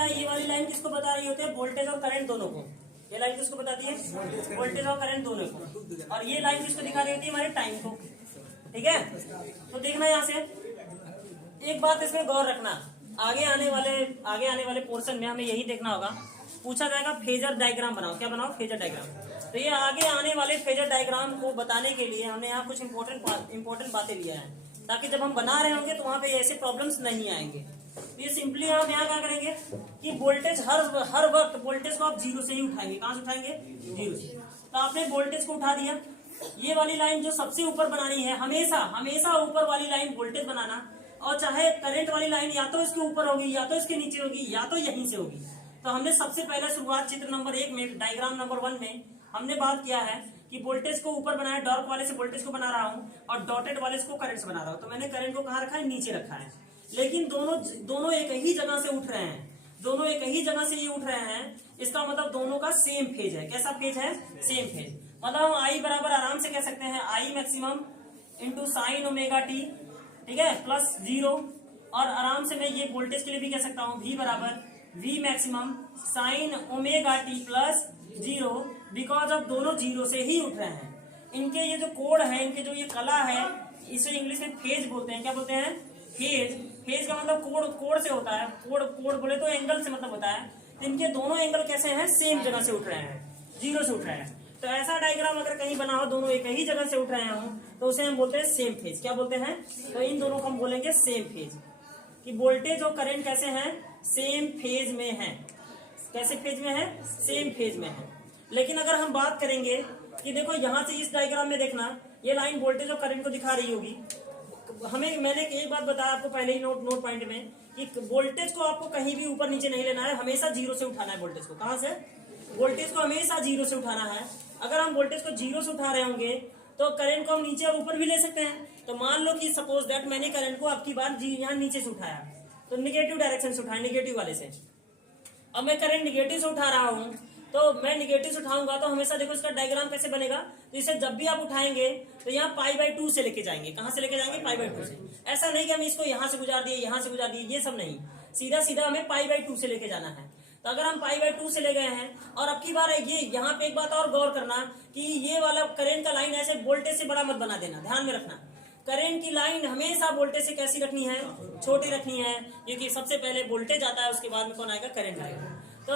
क्या है, ये वाली लाइन किसको बता रही होती है, वोल्टेज और करंट दोनों को। ये लाइन किसको बताती है, वोल्टेज और करंट दोनों को। और ये लाइन किसको दिखा रही होती है, हमारे टाइम को। ठीक है, तो देखना यहाँ से एक बात इसमें गौर रखना, आगे आने वाले पोर्शन में हमें यही देखना होगा, पूछा जाएगा फेजर डायग्राम बनाओ। क्या बनाओ, फेजर डायग्राम। तो ये आगे आने वाले फेजर डायग्राम को बताने के लिए हमने यहाँ कुछ इंपॉर्टेंट बातें लिया है, ताकि जब हम बना रहे होंगे तो वहां पे ऐसे प्रॉब्लम्स नहीं आएंगे। तो ये सिंपली हम यहाँ क्या करेंगे कि वोल्टेज हर वक्त वोल्टेज को आप जीरो से ही उठाएंगे। कहाँ से उठाएंगे, जीरो से। तो आपने वोल्टेज को उठा दिया, ये वाली लाइन जो सबसे ऊपर बनानी है, हमेशा ऊपर वाली लाइन वोल्टेज बनाना, और चाहे करंट वाली लाइन या तो इसके ऊपर होगी, या तो इसके नीचे होगी, या तो यहीं से होगी। तो हमने सबसे पहले शुरुआत चित्र नंबर 1 में, डायग्राम नंबर 1 में हमने बात किया है कि वोल्टेज को ऊपर बनाया, डार्क वाले से वोल्टेज को बना रहा हूँ और डॉटेड वाले से को करंट से बना रहा हूँ। तो मैंने करंट को कहाँ रखा है, नीचे रखा है। लेकिन दोनों एक ही जगह से उठ रहे हैं, दोनों एक ही जगह से ये उठ रहे हैं। इसका मतलब दोनों का सेम फेज है। कैसा फेज है, सेम फेज। मतलब हम आई बराबर आराम से कह सकते हैं I maximum into sine omega T, ठीक है, प्लस 0। और आराम से मैं ये वोल्टेज के लिए भी कह सकता हूँ V बराबर V maximum sine omega T plus 0, because अब दोनों जीरो से ही उठ रहे हैं। इनके ये जो कोड है, इनके जो ये कला है, इसे इंग्लिश में फेज बोलते हैं। क्या बोलते हैं, फेज। फेज का मतलब कोड से होता है, कोड बोले तो एंगल से मतलब होता है। तो इनके दोनों एंगल कैसे हैं, सेम जगह से उठ रहे हैं, जीरो से उठ रहे हैं। तो ऐसा डायग्राम अगर कहीं बना हो, दोनों एक ही जगह से उठ रहे हो, तो उसे हम बोलते हैं सेम फेज। क्या बोलते हैं, तो इन दोनों को हम बोलेंगे सेम फेज, कि वोल्टेज और करंट कैसे हैं, सेम फेज में है। कैसे फेज में है, सेम फेज में है। लेकिन अगर हम बात करेंगे कि देखो यहां से इस डायग्राम में देखना, ये लाइन वोल्टेज और करंट को दिखा रही होगी। मैंने एक बात बताया आपको पहले ही नोट पॉइंट में, कि वोल्टेज को आपको कहीं भी ऊपर नीचे नहीं लेना है, हमेशा जीरो से उठाना है वोल्टेज को। कहां से, वोल्टेज को हमेशा जीरो से उठाना है। अगर हम वोल्टेज को जीरो से उठा रहे होंगे तो करंट को हम नीचे और ऊपर भी ले सकते हैं। तो मान लो कि सपोज दैट मैंने करंट को अब की बार यहाँ नीचे से उठाया, तो निगेटिव डायरेक्शन से उठाया, निगेटिव वाले से। अब मैं करंट निगेटिव से उठा रहा हूं, तो मैं निगेटिव से उठाऊंगा तो हमेशा देखो इसका डायग्राम कैसे बनेगा। तो इसे जब भी आप उठाएंगे तो यहाँ π/2 से लेके जाएंगे। कहां से लेके जाएंगे, π/2 से। ऐसा नहीं कि हम इसको यहां से गुजार दिए, यहां से गुजार दिए, ये सब नहीं, सीधा हमें π/2 से लेके जाना है। तो अगर हम π/2 से ले गए हैं, और अब की बार ये यहाँ पे एक बात और गौर करना कि ये वाला करंट का लाइन ऐसे वोल्टेज से बड़ा मत बना देना, ध्यान में रखना। करंट की लाइन हमेशा वोल्टेज से कैसी रखनी है, छोटी रखनी है, क्योंकि सबसे पहले वोल्टेज आता है, उसके बाद में कौन आएगा, करंट आएगा। तो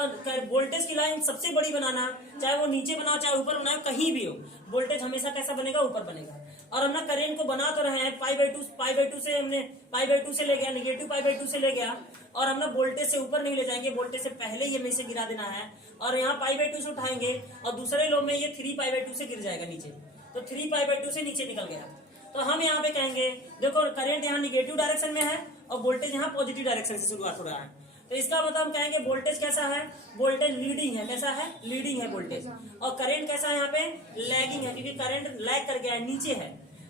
वोल्टेज की लाइन सबसे बड़ी बनाना, चाहे वो नीचे बनाओ चाहे ऊपर बनाओ, कहीं भी हो, वोल्टेज हमेशा कैसा बनेगा, ऊपर बनेगा। और हमने करंट को बना तो रहे हैं π/2 से, हमने π/2 से ले गया, निगेटिव π/2 से ले गया, और हमने वोल्टेज से ऊपर नहीं ले जाएंगे, वोल्टेज से पहले ही हमें इसे गिरा देना है। और यहाँ π/2 से उठाएंगे और दूसरे लो में ये 3π/2 से गिर जाएगा नीचे, तो 3π/2 से नीचे निकल गया। तो हम यहाँ पे कहेंगे देखो करंट यहाँ निगेटिव डायरेक्शन में है और वोल्टेज यहाँ पॉजिटिव डायरेक्शन से शुरुआत हो रहा है। तो इसका मतलब हम कहेंगे वोल्टेज कैसा है, वोल्टेज लीडिंग है। कैसा है, लीडिंग है वोल्टेज। और करंट कैसा है, यहाँ पे लैगिंग है, क्योंकि करंट लैग कर गया है, नीचे है।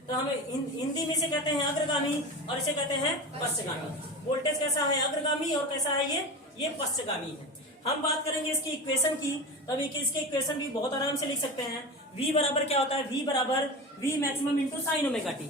तो हमें हिंदी में इसे कहते हैं अग्रगामी और इसे कहते हैं पश्चगामी। वोल्टेज कैसा है, अग्रगामी, और कैसा है ये पश्चगामी है। हम बात करेंगे इसकी इक्वेशन की, तब इसके इक्वेशन भी बहुत आराम से लिख सकते हैं। V बराबर क्या होता है, V बराबर V maximum into sine omega T.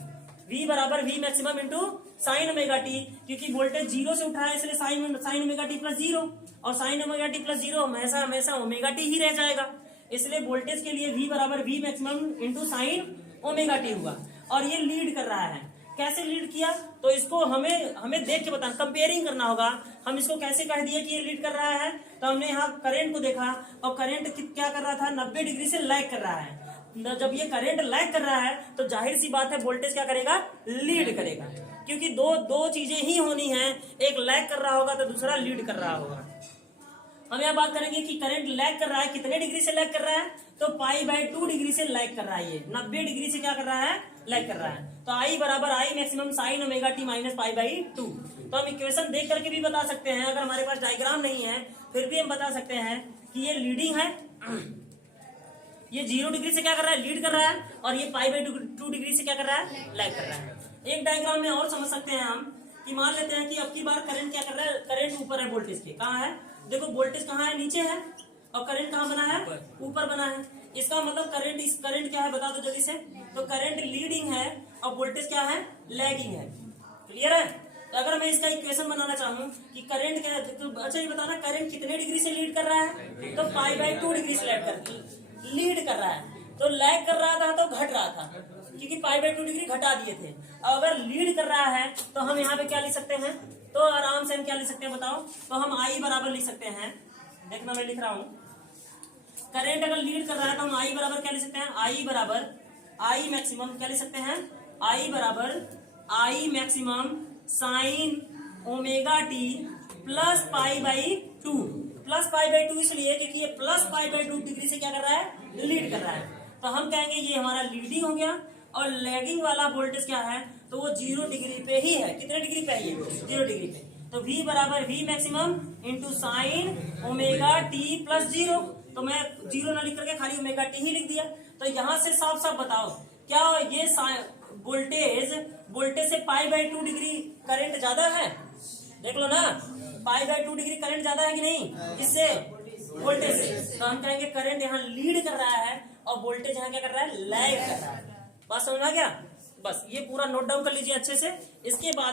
V बराबर V maximum into sine omega T, क्योंकि वोल्टेज जीरो से उठा है इसलिए साइन ओमेगा टी प्लस 0, और साइन ओमेगा टी प्लस 0 हमेशा ओमेगा टी ही रह जाएगा। इसलिए वोल्टेज के लिए V बराबर V maximum into sine omega T हुआ। और ये लीड कर रहा है। कैसे लीड किया, तो इसको हमें देख के बताना, कंपेयरिंग करना होगा। हम इसको कैसे कह दिए कि ये लीड कर रहा है, तो हमने यहाँ करंट को देखा और करंट क्या कर रहा था, 90 डिग्री से लैग कर रहा है। जब ये करंट लैग कर रहा है तो जाहिर सी बात है वोल्टेज क्या करेगा, लीड करेगा, क्योंकि दो चीजें ही होनी है, एक लैग कर रहा होगा तो दूसरा लीड कर रहा होगा। हम यहाँ बात करेंगे कि करंट लैग कर रहा है, कितने डिग्री से लैग कर रहा है, तो π/2 डिग्री से लैग कर रहा है। ये 90 डिग्री से क्या कर रहा है, लैग कर रहा है। तो I बराबर I maximum sine omega T minus π/2। तो हम इक्वेशन देख करके भी बता सकते हैं, अगर हमारे पास डायग्राम नहीं है फिर भी हम बता सकते हैं कि ये लीडिंग है, ये 0 डिग्री से क्या कर रहा है, लीड कर रहा है, और ये π/2 डिग्री से क्या कर रहा है, लैग कर रहा है। एक डायग्राम में और समझ सकते हैं हम कि मान लेते हैं कि अब की बार करंट क्या कर रहा है, करंट ऊपर है वोल्टेज के। कहाँ है, देखो वोल्टेज कहाँ है, नीचे है, और करंट कहाँ बना है, ऊपर बना है। इसका मतलब करंट क्या है, बता दो जल्दी से। तो करंट लीडिंग है और वोल्टेज क्या है, लैगिंग है। क्लियर है। तो अगर मैं इसका इक्वेशन बनाना चाहूँ कि करंट क्या है, तो अच्छा ये बताना करंट कितने डिग्री से लीड कर रहा है, तो π/2 डिग्री से लीड कर रहा है। तो लैग कर रहा था तो घट रहा था, क्योंकि π/2 डिग्री घटा दिए थे। अगर लीड कर रहा है तो हम यहाँ पे क्या लिख सकते हैं, तो आराम से हम क्या लिख सकते हैं बताओ, तो हम I बराबर लिख सकते हैं। देखना मैं लिख रहा हूँ, करंट अगर लीड कर रहा है तो हम I बराबर क्या लिख सकते हैं, I बराबर I मैक्सिमम क्या लिख सकते हैं, I बराबर I maximum sine omega T plus π/2। Plus π/2 इसलिए क्योंकि ये प्लस π/2 डिग्री से क्या कर रहा है, लीड कर रहा है। तो हम कहेंगे ये हमारा लीडिंग हो गया। और लैगिंग वाला वोल्टेज क्या है, तो वो 0 डिग्री पे ही है। कितने डिग्री पे है, 0 डिग्री पे। तो V बराबर V maximum into sine omega T plus 0। तो मैं 0 ना लिख करके खाली ओमेगा टी ही लिख दिया। तो यहाँ से साफ साफ बताओ, क्या ये वोल्टेज से π/2 डिग्री करंट ज्यादा है, देख लो ना, π/2 डिग्री करंट ज्यादा है कि नहीं, किससे, वोल्टेज से। तो हम कहेंगे करंट यहाँ लीड कर रहा है और वोल्टेज यहाँ क्या कर रहा है, लैग कर रहा है। बात समझ में आ गया? बस ये पूरा नोट डाउन कर लीजिए अच्छे से। इसके बाद